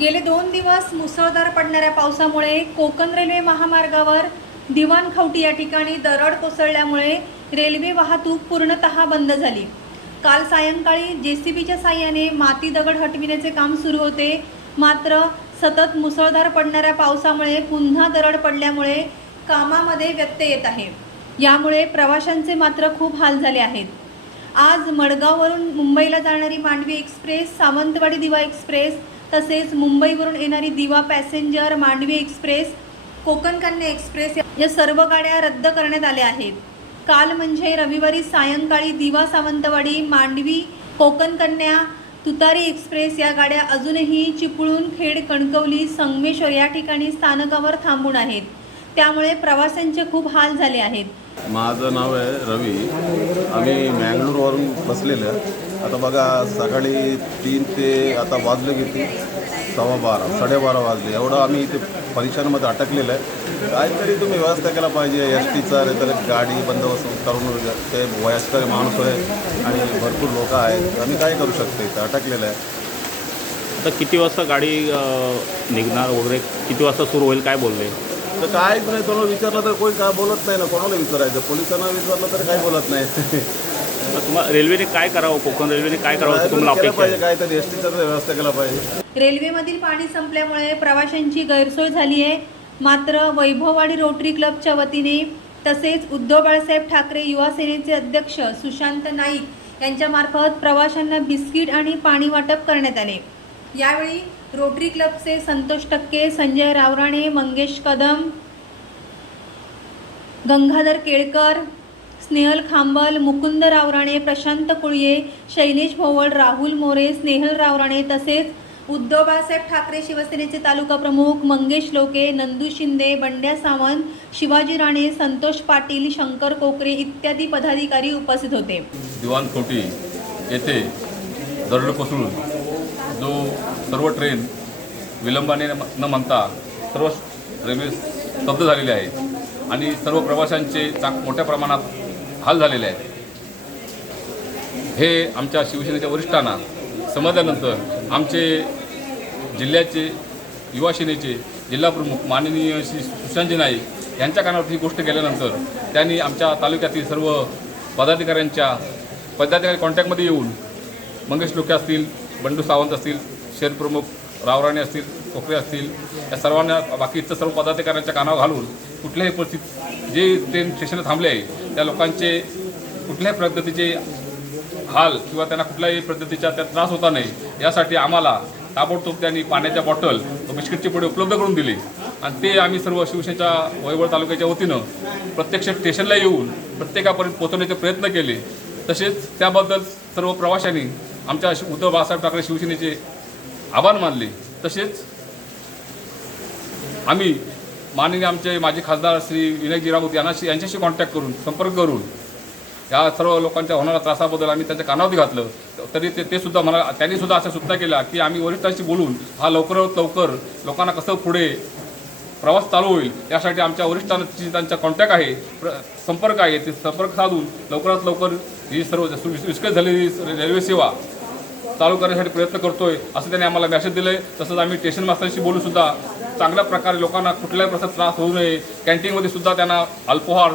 गेले दोन दिवस मुसळधार पडणाऱ्या पावसामुळे कोकण रेल्वे महामार्गावर दिवाणखवटी या ठिकाणी दरड कोसळल्यामुळे रेल्वे वाहतूक पूर्णतः बंद झाली. काल सायंकाळी जे सी बीच्या साह्याने माती दगड हटविण्याचे काम सुरू होते. मात्र सतत मुसळधार पडणाऱ्या पावसामुळे पुन्हा दरड पडल्यामुळे कामामध्ये व्यत्यय येत आहे. यामुळे प्रवाशांचे मात्र खूप हाल झाले आहेत. आज मडगाववरून मुंबईला जाणारी मांडवी एक्सप्रेस सावंतवाडी दिवा एक्सप्रेस तसेच मुंबईवरून येणारी दिवा passenger Mandvi express Konkan Kanya express या सर्व गाड्या रद्द करण्यात आल्या आहेत. काल म्हणजे रविवारी सायंकाळी दिवा सावंतवाडी मांडवी कोकण कन्या तुतारी एक्सप्रेस या गाड्या अजूनही चिपळूण खेड कणकवली संगमेश्वर या ठिकाणी स्थानकावर थांबून आहेत. त्यामुळे प्रवाशांचे खूप हाल झाले आहेत. माझं नाव आहे रवी. आम्ही मँगलोरवरून बसलेलं. आता बघा सकाळी तीन ते आता वाजले किती? सव्वा बारा साडेबारा वाजले. एवढं आम्ही इथे परीक्षांमध्ये अटकलेलं आहे. काहीतरी तुम्ही व्यवस्था केला पाहिजे. एस टीचा तर गाडी बंदोबस्त करून ते वयस्कर माणूस आहे आणि भरपूर लोक आहेत. आम्ही काय करू शकतो इथं? अटकलेलं आहे. आता किती वाजता गाडी निघणार वगैरे? किती वाजता सुरू होईल? काय बोलले? तर काहीच नाही कोणाला विचारलं तर कोणी काय बोलत नाही ना कोणाला विचारायचं? पोलिसांना विचारलं तर काही बोलत नाही. तर तुम्हाला रेल्वेने काय करावं कोकण रेल्वेने काय करावं तुम्हाला केलं पाहिजे एस टीचा व्यवस्था केला पाहिजे. रेल्वेमधील पाणी संपल्यामुळे प्रवाशांची गैरसोय झाली आहे. मात्र वैभववाडी रोटरी क्लबच्या वतीने तसेच उद्धव बाळासाहेब ठाकरे युवा सेनेचे अध्यक्ष सुशांत नाईक यांच्यामार्फत प्रवाशांना बिस्किट आणि पाणी वाटप करण्यात आले. यावेळी रोटरी क्लबचे संतोष टक्के संजय रावराणे मंगेश कदम गंगाधर केळकर स्नेहल खांबल मुकुंद रावराणे प्रशांत कुळये शैलेश भोवळ राहुल मोरे स्नेहल रावराणे तसेच उद्धव बाळासाहेब ठाकरे शिवसेनेचे तालुका प्रमुख मंगेश लोके नंदू शिंदे बंड्या सावंत शिवाजी राणे संतोष पाटील शंकर कोकरे इत्यादी पदाधिकारी उपस्थित होते. दिवाण कोटी येथे दरड कोसळून जो सर्व ट्रेन विलंबाने न म्हणता सर्व रेल्वे स्तब्ध झालेले आहे आणि सर्व प्रवाशांचे चाक मोठ्या प्रमाणात हाल झालेले आहेत. हे आमच्या शिवसेनेच्या वरिष्ठांना समजल्यानंतर आमचे जिल्ह्याचे युवासेनेचे जिल्हाप्रमुख माननीय श्री सुशांतजी नाईक यांच्या कानावर ही गोष्ट गेल्यानंतर त्यांनी आमच्या तालुक्यातील सर्व पदाधिकाऱ्यांच्या पदाधिकारी कॉन्टॅक्टमध्ये येऊन मंगेश लोके असतील बंडू सावंत असतील शहरप्रमुख रावराणे असतील कोकरे असतील या सर्वांना बाकी इतर सर्व पदाधिकाऱ्यांच्या कानावर घालून कुठल्याही परिस्थितीत जे ट्रेन स्टेशनला थांबले आहे त्या लोकांचे कुठल्याही पद्धतीचे हाल किंवा त्यांना कुठल्याही पद्धतीचा त्या त्रास होता नाही यासाठी आम्हाला ताबडतोब त्यांनी पाण्याच्या बॉटल बिस्किटचे पुढे उपलब्ध करून दिले. आणि ते आम्ही सर्व शिवसेनेच्या वैभव तालुक्याच्या वतीनं प्रत्यक्ष स्टेशनला येऊन प्रत्येकापर्यंत पोहोचवण्याचे प्रयत्न केले. तसेच त्याबद्दल सर्व प्रवाशांनी आमच्या उद्धव बाळासाहेब ठाकरे शिवसेनेचे आभार मानले. तसेच आम्ही माननीय आमचे माजी खासदार श्री विनायकजी राऊत यांनाशी यांच्याशी कॉन्टॅक्ट करून संपर्क करून या सर्व लोकांच्या होणाऱ्या त्रासाबद्दल आम्ही त्यांच्या कानावरती घातलं. तरी ते ते सुद्धा म्हणा त्यांनी सुद्धा अशा सूचना केल्या की आम्ही वरिष्ठांशी बोलून हा लवकरात लवकर लोकांना कसं पुढे प्रवास चालू होईल. यासाठी आमच्या वरिष्ठांची त्यांचा कॉन्टॅक्ट आहे. प्र संपर्क आहे. ते संपर्क साधून लवकरात लवकर ही सर्व विस्कळीत झालेली रेल्वे सेवा चालू करण्यासाठी प्रयत्न करतोय असं त्यांनी आम्हाला मेसेज दिलं आहे तसंच आम्ही स्टेशन मास्तरांशी बोलूनसुद्धा चांगल्या प्रकारे लोकांना कुठल्याही प्रकारचा त्रास होऊ नये. कॅन्टीनमध्ये सुद्धा त्यांना अल्पोहार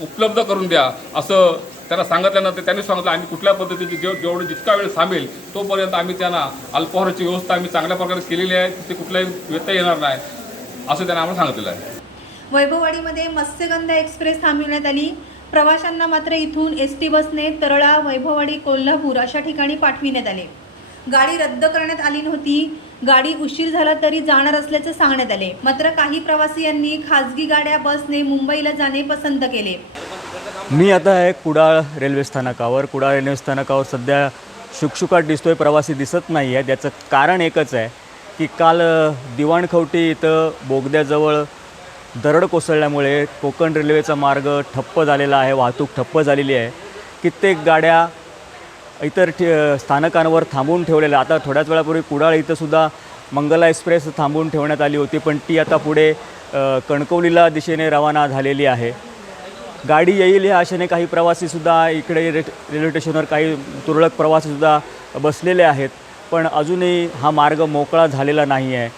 उपलब्ध करून द्या असं त्यांना सांगितल्यानंतर त्यांनी सांगितलं आम्ही कुठल्या पद्धतीचे जेव जेवढं जितका वेळ थांबेल तोपर्यंत आम्ही त्यांना अल्पोहाराची व्यवस्था आम्ही चांगल्या प्रकारे केलेली आहे. तिथे कुठलाही व्यत्यय येणार नाही. असं त्यांनी आम्हाला सांगितलेलं आहे. वैभववाडीमध्ये मत्स्यगंधा एक्सप्रेस थांबविण्यात आली. प्रवाशांना मात्र इथून एस टी बसने तरळा वैभववाडी कोल्हापूर अशा ठिकाणी पाठविण्यात आले. गाडी रद्द करण्यात आली नव्हती. गाडी उशीर झाला तरी जाणार असल्याचं सांगण्यात आले. मात्र काही प्रवासी यांनी खासगी गाड्या बसने मुंबईला जाणे पसंत केले. मी आता आहे कुडाळ रेल्वे स्थानकावर. कुडाळ रेल्वे स्थानकावर सध्या शुकशुकाट दिसतोय प्रवासी दिसत नाही आहे त्याचं कारण एकच आहे की काल दिवाणखवटी इथं बोगद्याजवळ दरड कोसळल्यामुळे कोकण रेल्वेचा मार्ग ठप्प झालेला आहे वाहतूक ठप्प झालेली आहे. कित्येक गाड्या इतर ठे स्थानकांवर थांबून ठेवलेल्या आता थोड्याच वेळापूर्वी कुडाळ इथंसुद्धा मंगला एक्सप्रेस थांबून ठेवण्यात आली होती पण ती आता पुढे कणकवलीला दिशेने रवाना झालेली आहे. गाडी येईल ह्या आशेने काही प्रवासीसुद्धा इकडे रे रेल्वे स्टेशनवर काही तुरळक प्रवासीसुद्धा बसलेले आहेत. पण अजूनही हा मार्ग मोकळा झालेला नाही आहे.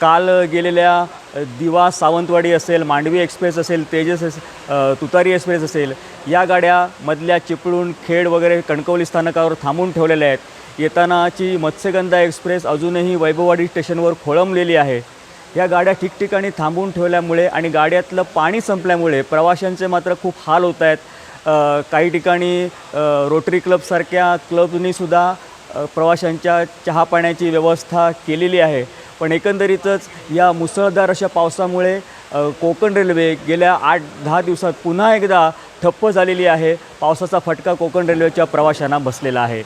काल गेलेल्या दिवा सावंतवाडी असेल मांडवी एक्सप्रेस असेल तेजस अस- तुतारी एक्सप्रेस असेल या गाड्या मधल्या चिपळूण खेड वगैरे कणकवली स्थानकावर थांबून ठेवलेल्या आहेत. येतानाची मत्स्यगंधा एक्सप्रेस अजूनही वैभववाडी स्टेशनवर खोळंबलेली आहे. या गाड्या ठिकठिकाणी थांबून ठेवल्यामुळे आणि गाड्यातलं पाणी संपल्यामुळे प्रवाशांचे मात्र खूप हाल होत आहेत. काही ठिकाणी रोटरी क्लबसारख्या क्लबनीसुद्धा प्रवाशांच्या चहा पाण्याची व्यवस्था केलेली आहे. पण एकंदरीतच या मुसळधार अशा पावसामुळे कोकण रेल्वे गेल्या आठ दहा दिवसात पुन्हा एकदा ठप्प झालेली आहे. पावसाचा फटका कोकण रेल्वेच्या प्रवाशांना बसलेला आहे.